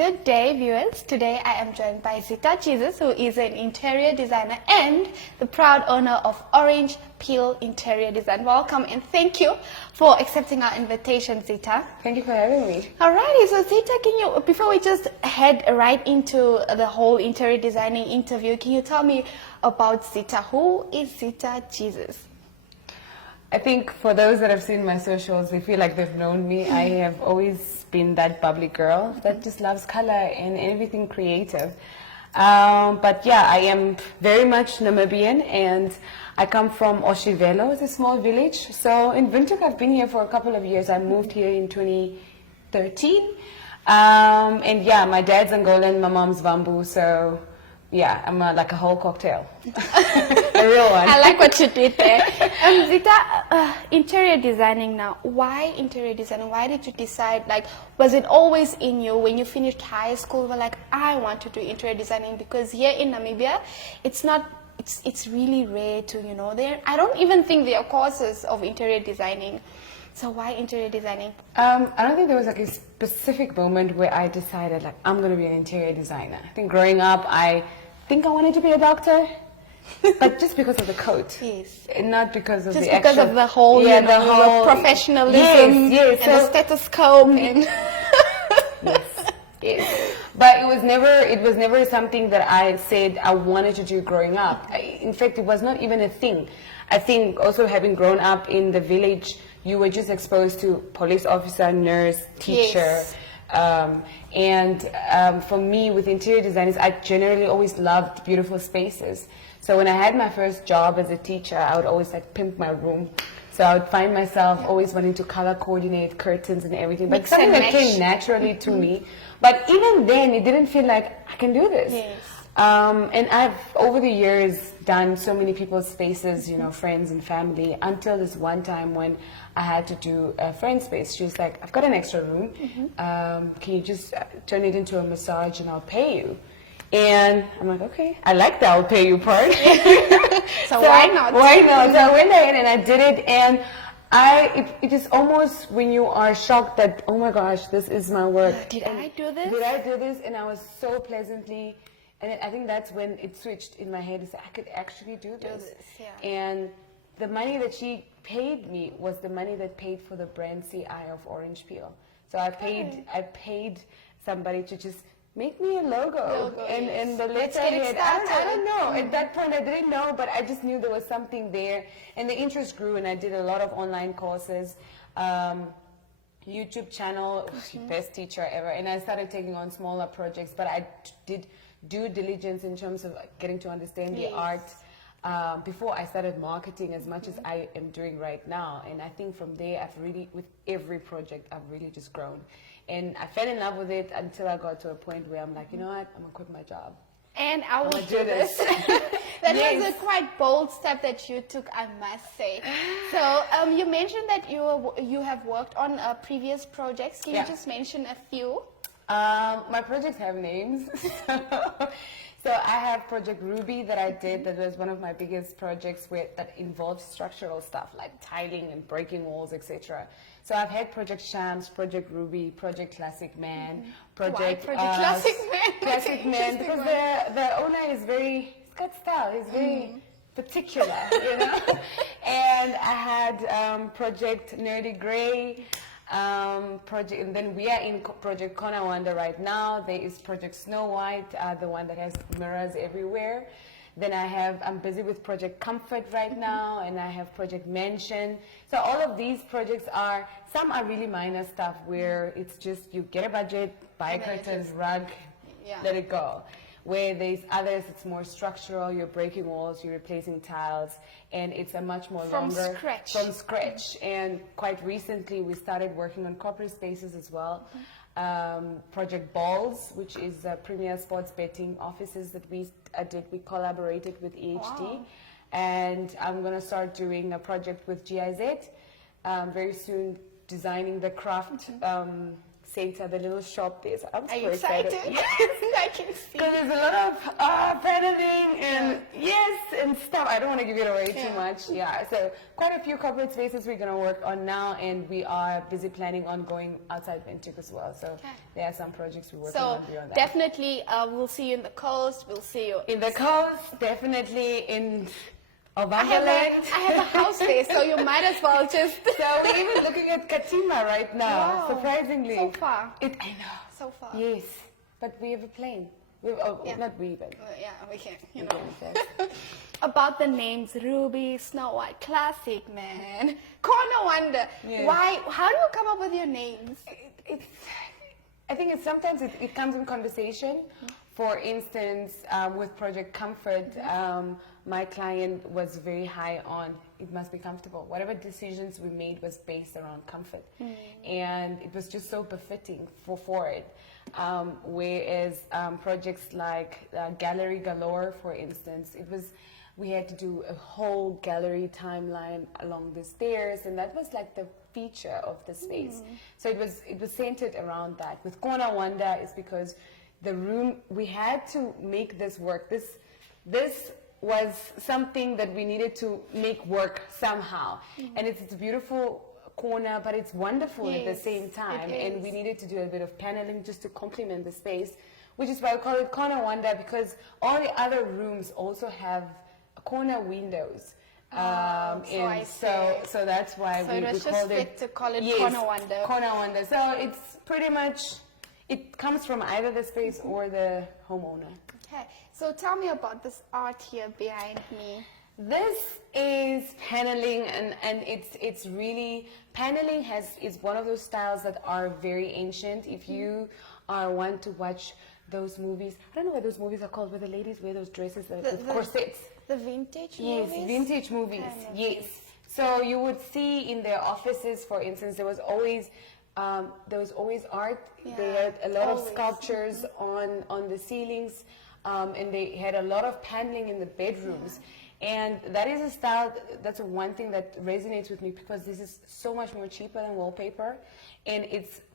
Good day, viewers. Today I am joined by Zita Jesus, who is an interior designer and the proud owner of Orange Peel Interior Design. Welcome and thank you for accepting our invitation, Zita. Thank you for having me. Alrighty, so Zita, can you, before we just head right into the whole interior designing interview, can you tell me about Zita? Who is Zita Jesus? I think for those that have seen my socials, they feel like they've known me. I have always been that bubbly girl that just loves color and everything creative. But yeah, I am very much Namibian and I come from Oshivelo, it's a small village. So in Windhoek, I've been here for a couple of years. I moved here in 2013. And yeah, my dad's Angolan, my mom's Vambu, so yeah, I'm like a whole cocktail. A real one. I like what you did there. Zita, interior designing now. Why interior designing? Why did you decide, like, was it always in you when you finished high school, were like, I want to do interior designing? Because here in Namibia, it's really rare to, you know, I don't even think there are courses of interior designing. So why interior designing? I don't think there was like a specific moment where I decided like I'm going to be an interior designer. I think growing up, I think I wanted to be a doctor, but just because of the coat. Yes. And not because of just the because actual, of the whole, yeah, you know, the whole professionalism and the stethoscope and yes. But it was never something that I said I wanted to do growing up. In fact, it was not even a thing. I think also having grown up in the village, you were just exposed to police officer, nurse, teacher. Yes. For me, with interior designers, I generally always loved beautiful spaces. So when I had my first job as a teacher, I would always like pimp my room. So I would find myself always wanting to color coordinate curtains and everything. But something that came naturally to me. But even then, it didn't feel like I can do this. Yes. And I've, over the years, done so many people's spaces, you know, friends and family, until this one time when I had to do a friend's space. She was like, I've got an extra room. Can you just turn it into a massage and I'll pay you? And I'm like, okay, I like the I'll pay you part. So why not? Why not? So I went ahead and I did it. And it is almost when you are shocked that, oh my gosh, this is my work. Did I do this? Did I do this? And I was so pleasantly, and I think that's when it switched in my head. I could actually do this. Yeah. And the money that she paid me was the money that paid for the brand CI of Orange Peel. So I paid somebody to just make me a logo and the letterhead. I don't know. At that point, I didn't know, but I just knew there was something there, and the interest grew. And I did a lot of online courses, YouTube channel, best teacher ever. And I started taking on smaller projects, but I did due diligence in terms of getting to understand the art before I started marketing as much as I am doing right now. And I think from there, I've really, with every project, I've really just grown. And I fell in love with it until I got to a point where I'm like, you know what, I'm gonna quit my job. And I will do this. That was a quite bold step that you took, I must say. So you mentioned that you have worked on previous projects. Can you just mention a few? My projects have names. So I have Project Ruby that I did. That was one of my biggest projects that involved structural stuff like tiling and breaking walls, etc. So I've had Project Shams, Project Ruby, Project Classic Man, Project Classic Man? Classic Man, because the owner is he's got style. He's very particular, you know. And I had Project Nerdy Grey. And then we are in Project Konawanda right now. There is Project Snow White, the one that has mirrors everywhere. Then I'm busy with Project Comfort right now, and I have Project Mansion. So all of these projects some are really minor stuff where it's just you get a budget, buy a curtain, rug, let it go. Where there's others, it's more structural, you're breaking walls, you're replacing tiles, and it's a much more longer... From scratch. And quite recently, we started working on corporate spaces as well. Project Balls, which is premier sports betting offices that we did. We collaborated with EHD. Wow. And I'm going to start doing a project with GIZ very soon, designing the craft center, the little shop there. So I'm Are you super excited? Yes. I can see. Because there's a lot of paneling and and stuff. I don't want to give it away too much. Yeah, so quite a few corporate spaces we're going to work on now, and we are busy planning on going outside Windhoek as well. So there are some projects we're working on beyond that. Definitely we'll see you in the coast. We'll see you in the coast, definitely in I have a house there, so you might as well just... So we're even looking at Katima right now, Wow. surprisingly. So far. I know. So far. Yes, but we have a plane. Not we, but... yeah, we can, About the names, Ruby, Snow White, classic, man. Corner Wonder. Yeah. Why? How do you come up with your names? I think sometimes it comes in conversation. For instance, with Project Comfort, my client was very high on it must be comfortable. Whatever decisions we made was based around comfort. And it was just so befitting for it. Whereas projects like Gallery Galore, for instance, we had to do a whole gallery timeline along the stairs, and that was like the feature of the space. So it was centered around that. With Corner Wonder, is because the room, we had to make this work. This was something that we needed to make work somehow. And it's a beautiful corner, but it's wonderful at the same time. And we needed to do a bit of paneling just to complement the space, which is why we call it Corner Wonder, because all the other rooms also have corner windows. So that's why we it was just called fit to call it yes, Corner Wonder. Corner Wonder. So it's pretty much, it comes from either the space or the homeowner. Okay, so tell me about this art here behind me. This is paneling, and it's really, paneling is one of those styles that are very ancient. If you are one to watch those movies, I don't know what those movies are called, where the ladies wear those dresses with corsets. The vintage movies? movies? Yes, vintage movies, yes. So you would see in their offices, for instance, there was always art. Yeah, they had a lot of sculptures on the ceilings, and they had a lot of paneling in the bedrooms. And that is a style, that's one thing that resonates with me, because this is so much more cheaper than wallpaper. And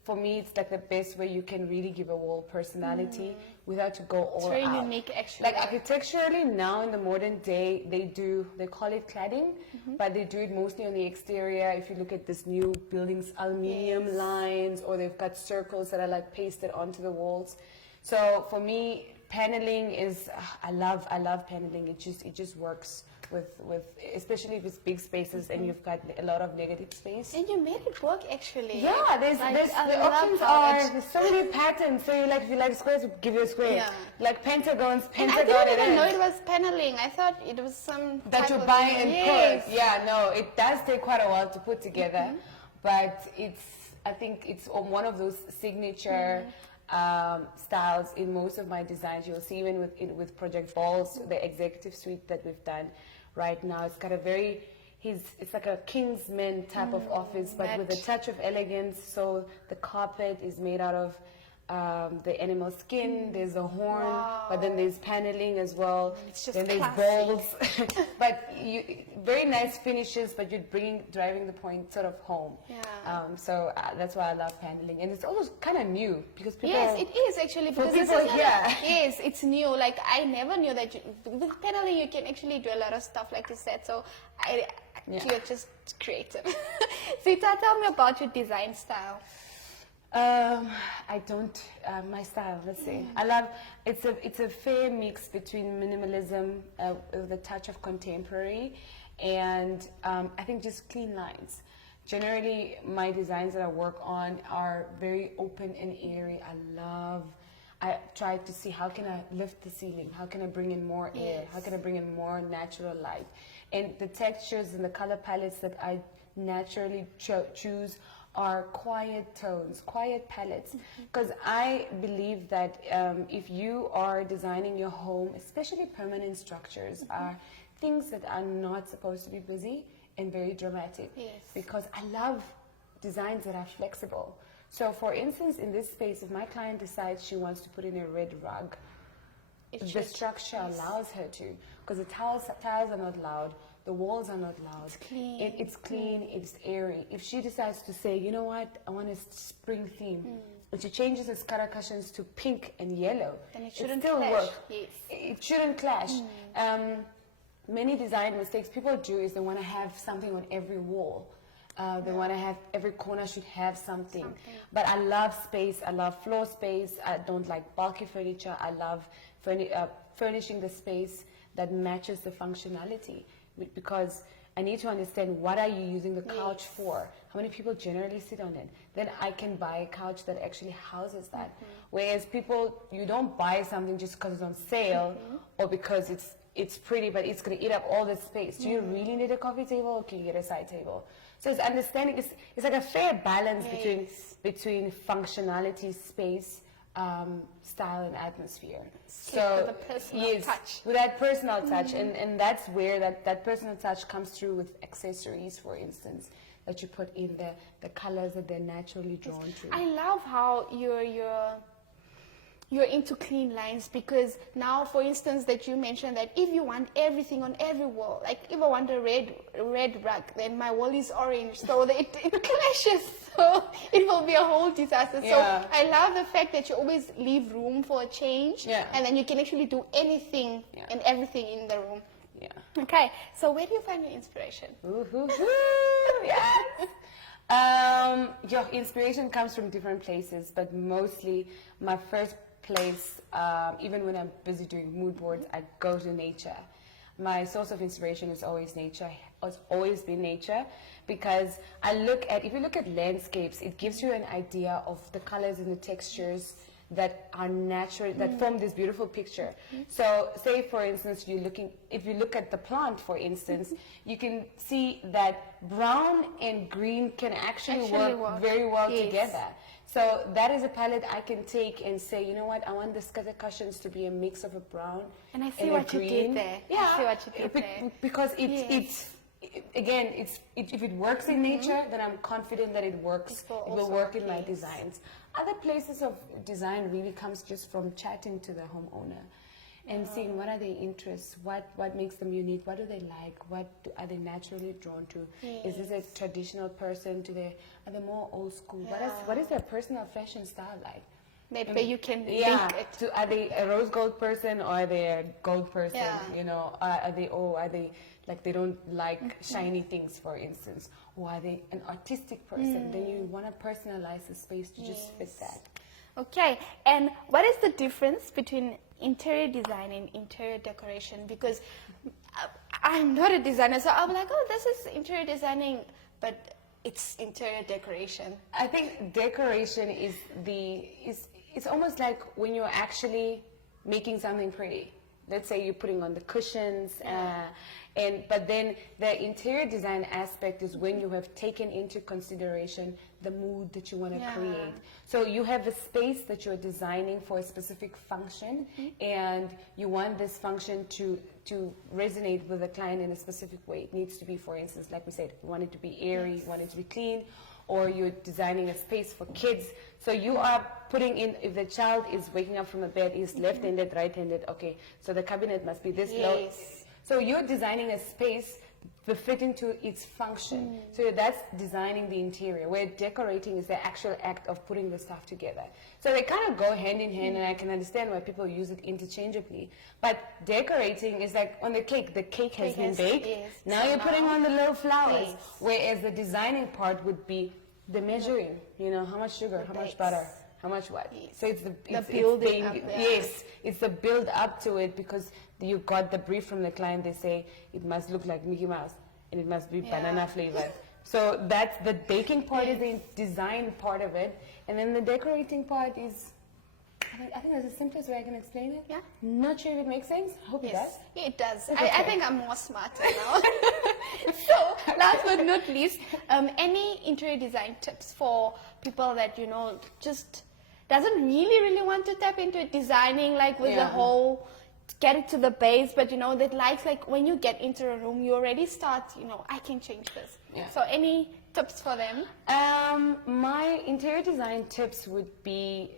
for me, it's like the best way you can really give a wall personality without to go all out. It's very unique, actually. Like architecturally, now in the modern day, they call it cladding, but they do it mostly on the exterior. If you look at this new buildings, aluminium lines, or they've got circles that are like pasted onto the walls. So for me, paneling is, I love paneling. It just works with especially if it's big spaces and you've got a lot of negative space. And you made it work, actually. Yeah, the options are, there's so many patterns. So if you like squares, we'll give you a square. Yeah. Like pentagons, and I didn't even know it was paneling. I thought it was some that you buy and put. Yeah, no, it does take quite a while to put together, but I think it's one of those signature styles in most of my designs. You'll see even with Project Balls, the executive suite that we've done right now. It's got it's like a Kingsman type of office, but with a touch of elegance. So the carpet is made out of the animal skin. There's a horn, but then there's paneling as well. It's just then there's balls. But very nice finishes, but you're driving the point sort of home. Yeah. So that's why I love paneling, and it's almost kind of new because people. Yes, it is actually, because yes, it's new. Like I never knew that with paneling you can actually do a lot of stuff, like you said. So you're just creative. Sita, tell me about your design style. My style, let's say. I love, it's a fair mix between minimalism with a touch of contemporary, and I think just clean lines. Generally, my designs that I work on are very open and airy. I try to see how can I lift the ceiling, how can I bring in more air, how can I bring in more natural light. And the textures and the color palettes that I naturally choose are quiet tones, quiet palettes. Because I believe that if you are designing your home, especially permanent structures, are things that are not supposed to be busy and very dramatic. Yes. Because I love designs that are flexible. So for instance, in this space, if my client decides she wants to put in a red rug, the structure allows her to, because the tiles are not loud, the walls are not loud. It's clean. It's clean, it's airy. If she decides to say, you know what, I want a spring theme, but she changes its color cushions to pink and yellow, then it shouldn't still clash. work. Yes. It shouldn't clash. Many design mistakes people do is they want to have something on every wall. They want to have, every corner should have something. But I love space. I love floor space. I don't like bulky furniture. I love furnishing the space that matches the functionality, because I need to understand, what are you using the couch for? How many people generally sit on it? Then I can buy a couch that actually houses that. Whereas people, you don't buy something just because it's on sale or because it's pretty, but it's going to eat up all the space. Do you really need a coffee table, or can you get a side table? So it's understanding, it's like a fair balance between functionality, space, style, and atmosphere. So with the personal touch. With that personal touch, and that's where that personal touch comes through with accessories, for instance, that you put in the colors that they're naturally drawn to. I love how you're into clean lines, because now, for instance, that you mentioned that if you want everything on every wall, like if I want a red rug, then my wall is orange, so it clashes, so it will be a whole disaster. Yeah. So I love the fact that you always leave room for a change, and then you can actually do anything and everything in the room. Yeah. Okay, so where do you find your inspiration? Yes. Your inspiration comes from different places, but mostly my first place, even when I'm busy doing mood boards, I go to nature. My source of inspiration is always nature. It's always been nature, because if you look at landscapes, it gives you an idea of the colors and the textures that are natural, that form this beautiful picture. So say, for instance, if you look at the plant, for instance, you can see that brown and green can actually work very well together. So that is a palette I can take and say, you know what, I want the scattered cushions to be a mix of a brown and I see what you did there. Yeah, I see what you did there. Because if it works in nature, then I'm confident that it works. It will work in my designs. Other places of design really comes just from chatting to the homeowner and seeing what are their interests, what makes them unique, what do they like, are they naturally drawn to? Is this a traditional person? Are they more old school? What is their personal fashion style like? Maybe you can link it. Are they a rose gold person, or are they a gold person? You know, are they like they don't like shiny things, for instance, or are they an artistic person? Then you want to personalize the space to just fit that. Okay, and what is the difference between interior design and interior decoration? Because I'm not a designer, so I'll be like, oh, this is interior designing, but it's interior decoration. I think decoration is it's almost like when you're actually making something pretty. Let's say you're putting on the cushions, but then the interior design aspect is when you have taken into consideration the mood that you want to create. So you have a space that you're designing for a specific function, and you want this function to resonate with the client in a specific way. It needs to be, for instance, like we said, you want it to be airy, you want it to be clean, or you're designing a space for kids. So you are putting in, if the child is waking up from a bed, is left-handed, right-handed, okay, so the cabinet must be this low. So you're designing a space befitting to its function. So that's designing the interior, where decorating is the actual act of putting the stuff together. So they kind of go hand in hand, and I can understand why people use it interchangeably. But decorating is like on the cake has been baked. Now you're putting on the little flowers. Whereas the designing part would be the measuring, you know, how much sugar, how much butter, how much what. So it's the building up. It's the build up to it, because you got the brief from the client. They say it must look like Mickey Mouse and it must be banana flavored. So that's the baking part, is the design part of it, and then the decorating part is, I think that's the simplest way I can explain it. Yeah. Not sure if it makes sense. I hope it does. Yeah, it does. I think I'm more smarter now. So, last but not least, any interior design tips for people that, you know, just doesn't really want to tap into it, designing like with the whole, get it to the base, but you know, that likes, like when you get into a room, you already start, you know, I can change this. So any tips for them? My interior design tips would be,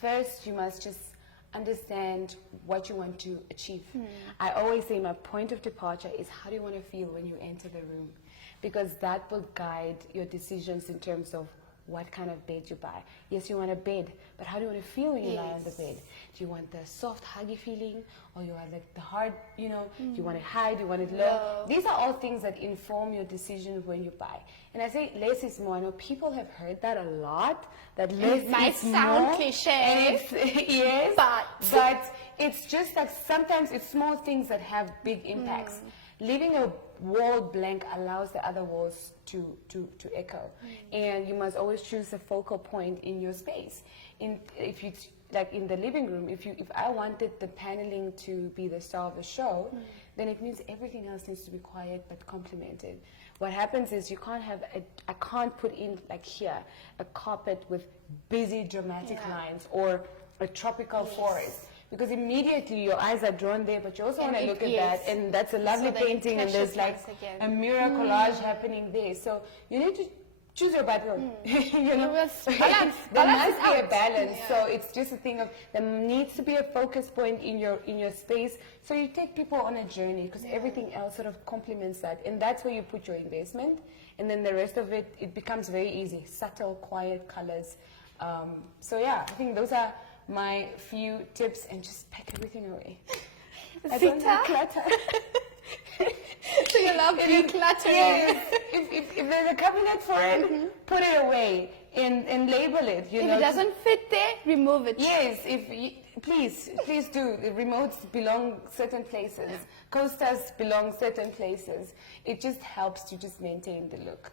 first, you must just understand what you want to achieve. I always say my point of departure is, how do you want to feel when you enter the room? Because that will guide your decisions in terms of what kind of bed you buy. Yes, you want a bed, but how do you want to feel when you lie on the bed? Do you want the soft, huggy feeling, or you want like the hard, you know, do you want it high, do you want it low? These are all things that inform your decision when you buy. And I say less is more. I know people have heard that a lot, that less It might is sound more. cliche, Yes, but it's just like sometimes it's small things that have big impacts. Leaving a wall blank allows the other walls to echo, and you must always choose a focal point in your space. If you like in the living room, if I wanted the paneling to be the star of the show, then it means everything else needs to be quiet but complemented. What happens is you can't have I can't put in like here a carpet with busy dramatic lines or a tropical forest. Because immediately your eyes are drawn there, but you also want to look at that, and that's a lovely painting, and there's like a mirror collage happening there. So you need to choose your battle. You know, balance. There must be a balance. So it's just a thing of there needs to be a focus point in your space. So you take people on a journey, because everything else sort of complements that, and that's where you put your investment, and then the rest of it becomes very easy, subtle, quiet colors. So yeah, I think those are my few tips, and just pack everything away. I don't declutter. So you love decluttering. Yes. If there's a cabinet for it, put it away and label it. If it doesn't fit there, remove it. Yes. Please do. The remotes belong certain places. Coasters belong certain places. It just helps to just maintain the look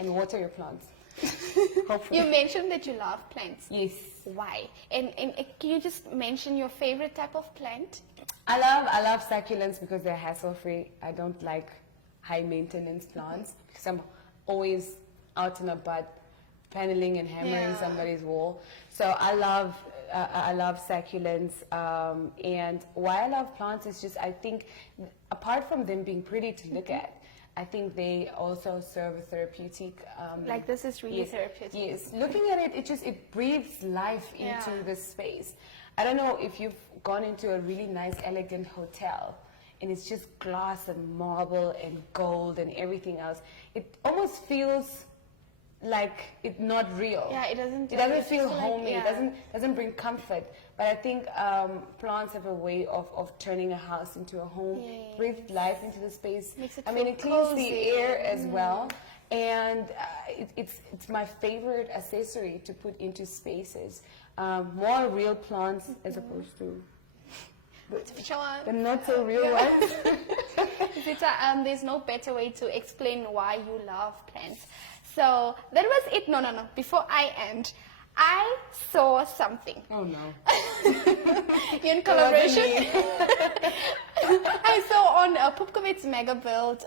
and water your plants. You mentioned that you love plants. Yes. Why? And can you just mention your favorite type of plant? I love succulents because they're hassle-free. I don't like high-maintenance plants because I'm always out and about paneling and hammering somebody's wall. So I love succulents. And why I love plants is just I think apart from them being pretty to look at, I think they also serve a therapeutic. Like this is really therapeutic. Yes, looking at it, it breathes life into the space. I don't know if you've gone into a really nice, elegant hotel, and it's just glass and marble and gold and everything else. It almost feels like it's not real. Yeah, it doesn't. It doesn't feel homey. It doesn't bring comfort. But I think plants have a way of turning a house into a home, breathe life into the space. Makes it it cleans the air as well. And it's my favorite accessory to put into spaces. More real plants as opposed to the not so real ones. Zita, there's no better way to explain why you love plants. So that was it. No. Before I end, I saw something. Oh no. You're in collaboration. I saw on Pupkovit's Mega Build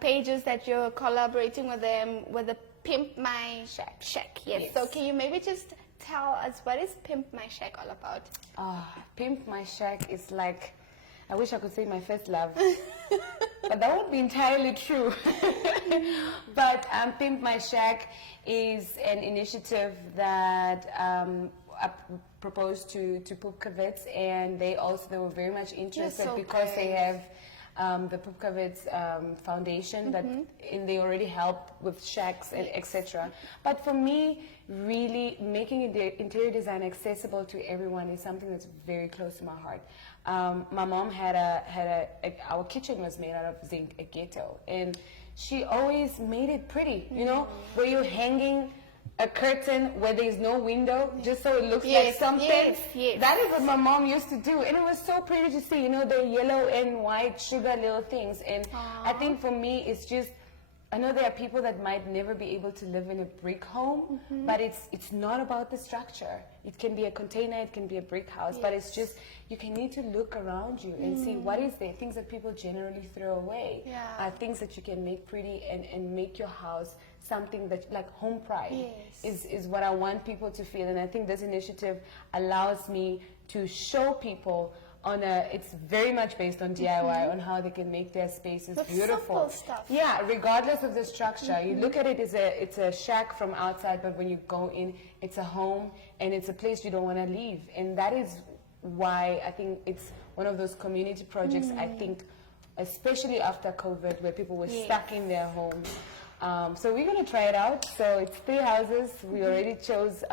pages that you're collaborating with them with the Pimp My Shack. Yes. So can you maybe just tell us what is Pimp My Shack all about? Pimp My Shack is like, I wish I could say my first love, but that won't be entirely true. But Pimp My Shack is an initiative that I proposed to Pupkovits, and they were very much interested because they have the Pupkovits Foundation, and they already help with shacks and etc. But for me, really making interior design accessible to everyone is something that's very close to my heart. My mom had our kitchen was made out of zinc, a ghetto, and she always made it pretty. You know, where you're hanging a curtain where there's no window, just so it looks like something. Yes. That is what my mom used to do, and it was so pretty to see. You know, the yellow and white sugar little things, and I think for me, it's just. I know there are people that might never be able to live in a brick home, but it's not about the structure. It can be a container, it can be a brick house, but it's just, you can need to look around you and see what is there. Things that people generally throw away are things that you can make pretty and make your house something that, like home pride, is what I want people to feel. And I think this initiative allows me to show people it's very much based on DIY, on how they can make their spaces beautiful. Simple stuff. Yeah, regardless of the structure. You look at it as it's a shack from outside, but when you go in, it's a home, and it's a place you don't want to leave. And that is why I think it's one of those community projects, I think, especially after COVID, where people were stuck in their homes. So we're going to try it out. So it's 3 houses. We already chose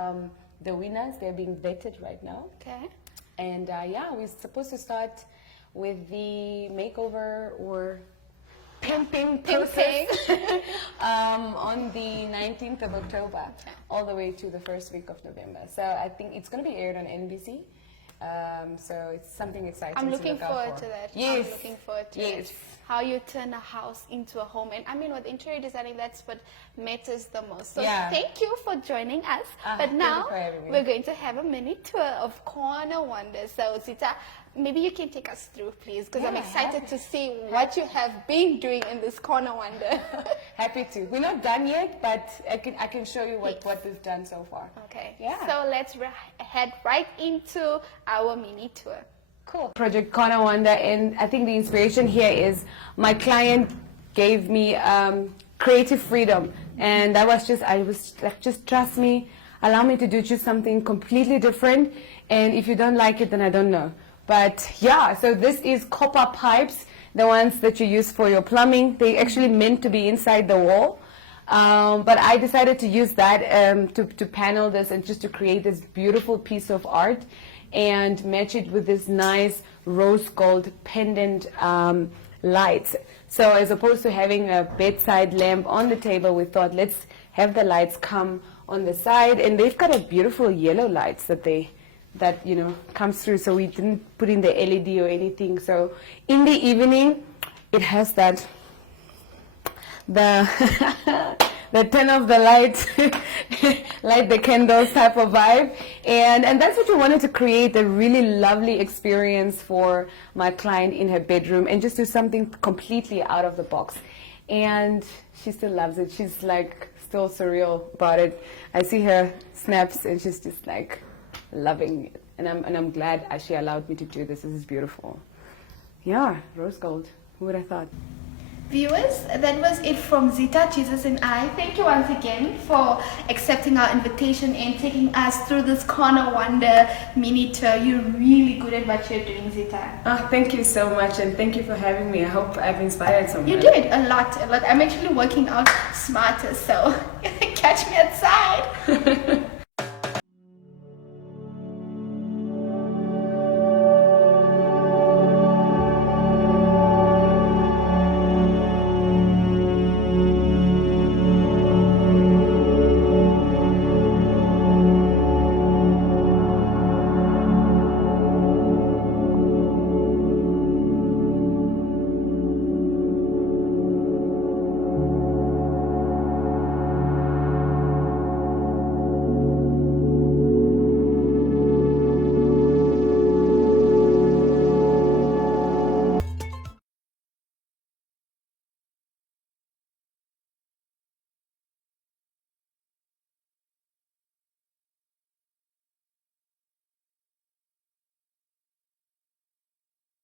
the winners. They're being vetted right now. Okay. And yeah, we're supposed to start with the makeover or pimping process on the 19th of October, all the way to the first week of November. So I think it's going to be aired on NBC. So it's something exciting. I'm looking to look forward out for. to that. Yes. I'm looking forward to it. How you turn a house into a home. And I mean, with interior designing, that's what matters the most. So thank you for joining us. But now we're going to have a mini tour of Corner Wonders. So Zita, maybe you can take us through, please, because I'm excited to see what you have been doing in this Corner Wonder. Happy to. We're not done yet, but I can show you what we've done so far. Okay. Yeah. So let's head right into our mini tour. Cool. Project Corner Wonder, and I think the inspiration here is my client gave me creative freedom, and I was like, just trust me, allow me to do just something completely different, and if you don't like it, then I don't know. But yeah, so this is copper pipes, the ones that you use for your plumbing. They actually meant to be inside the wall, but I decided to use that to panel this and just to create this beautiful piece of art and match it with this nice rose gold pendant lights. So as opposed to having a bedside lamp on the table, we thought let's have the lights come on the side, and they've got a beautiful yellow lights that you know comes through. So we didn't put in the LED or anything. So in the evening, it has that the turn off the lights, light the candles type of vibe, and that's what we wanted to create, a really lovely experience for my client in her bedroom, and just do something completely out of the box. And she still loves it. She's like still surreal about it. I see her snaps, and she's just like loving it. And I'm glad she allowed me to do this. This is beautiful. Yeah, rose gold. Who would have thought? Viewers, that was it from Zita, Jesus and I. Thank you once again for accepting our invitation and taking us through this Corner Wonder mini tour. You're really good at what you're doing, Zita. Oh, thank you so much, and thank you for having me. I hope I've inspired someone. You did, a lot. I'm actually working out smarter, so catch me outside.